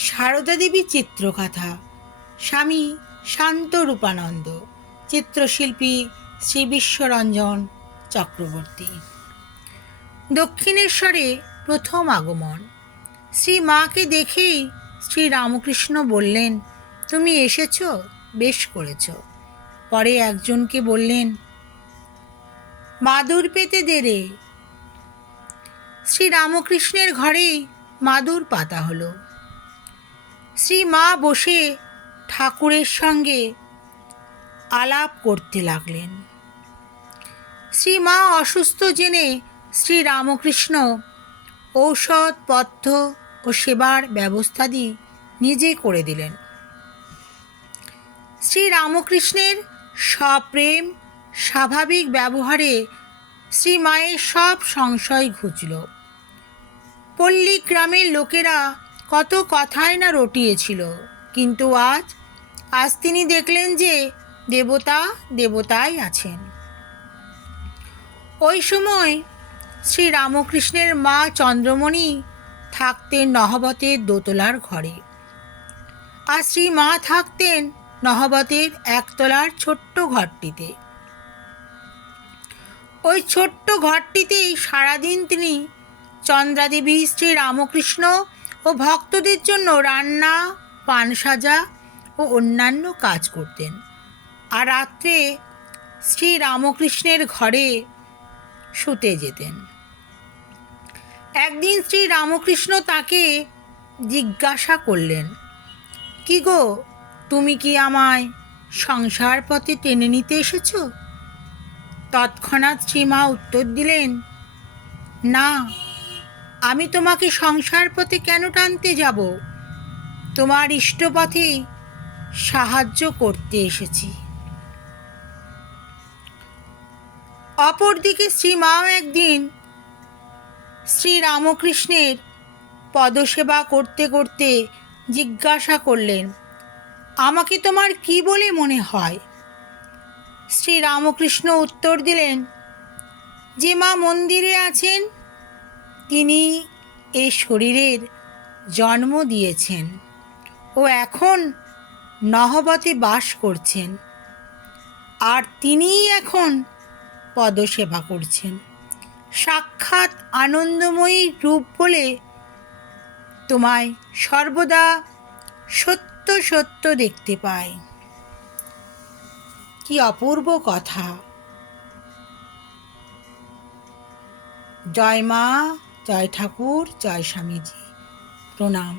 সারদা দেবী চিত্রকথা, স্বামী শান্ত রূপানন্দ, চিত্রশিল্পী শ্রী বিশ্বরঞ্জন চক্রবর্তী। দক্ষিণেশ্বরে প্রথম আগমন। শ্রী মাকে দেখেই শ্রী রামকৃষ্ণ বললেন, তুমি এসেছ, বেশ করেছ। পরে একজনকে বললেন, মাদুর পেতে দে রে। শ্রী রামকৃষ্ণের ঘরেই মাদুর পাতা হলো। শ্রী মা বসে ঠাকুরের সঙ্গে আলাপ করতে লাগলেন। শ্রী মা অসুস্থ জেনে শ্রী রামকৃষ্ণ ঔষধপথ্য ও সেবার ব্যবস্থাদি নিজে করে দিলেন। শ্রী রামকৃষ্ণের সপ্রেম স্বাভাবিক ব্যবহারে শ্রী মায়ের সব সংশয় ঘুচল। পল্লী গ্রামের লোকেরা কত কথাই না রটিয়েছিল, কিন্তু আজ তিনি দেখলেন যে দেবতা দেবতাই আছেন। ওই সময় শ্রী রামকৃষ্ণের মা চন্দ্রমণি থাকতেন নহবতের দোতলার ঘরে, আর শ্রী মা থাকতেন নহবতের একতলার ছোট্ট ঘরটিতে। ওই ছোট্ট ঘরটিতেই সারাদিন তিনি চন্দ্রাদেবী, শ্রী রামকৃষ্ণ ও ভক্তদের জন্য রান্না, পান সাজা ও অন্যান্য কাজ করতেন, আর রাত্রে শ্রী রামকৃষ্ণের ঘরে শুতে যেতেন। একদিন শ্রী রামকৃষ্ণ তাকে জিজ্ঞাসা করলেন, কি গো, তুমি কি আমায় সংসার পথে টেনে নিতে এসেছ? তৎক্ষণাৎ শ্রীমা উত্তর দিলেন, না, আমি তোমাকে সংসার পথে কেন টানতে যাব? তোমার ইষ্টপথে সাহায্য করতে এসেছি। অপরদিকে শ্রীমাও একদিন শ্রী রামকৃষ্ণের পদসেবা করতে করতে জিজ্ঞাসা করলেন, আমাকে তোমার কি বলে মনে হয়? শ্রী রামকৃষ্ণ উত্তর দিলেন, যে মা মন্দিরে আছেন তিনি এই শরীরের জন্ম দিয়েছেন ও এখন নহবতে বাস করছেন, আর তিনিই এখন পদসেবা করছেন। সাক্ষাৎ আনন্দময়ী রূপ বলে তোমায় সর্বদা সত্য সত্য দেখতে পাই। কি অপূর্ব কথা! জয় মা, জয় ঠাকুর, জয় স্বামীজি, প্রণাম।